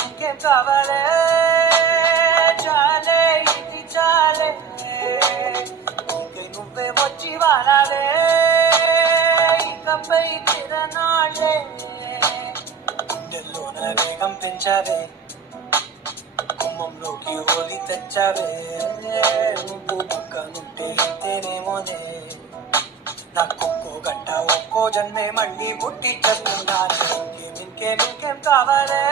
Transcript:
ఇంకేం కావాలే చాలే ఇది చాలే ఇంకే నువ్వే వచ్చి వాడాలే ఇకపై తిరనాళ్ళే గుండెల్లోన వేగం పెంచావే కుమ్మంలోకి హోలీ తెచ్చావే నువ్వు పక్కనుంటే ఇంతేనేమోనే నాకొక్కో గంట ఒక్కో జన్మే మళ్ళీ పుట్టి చేస్తున్నాను ఇంకేం కావాలే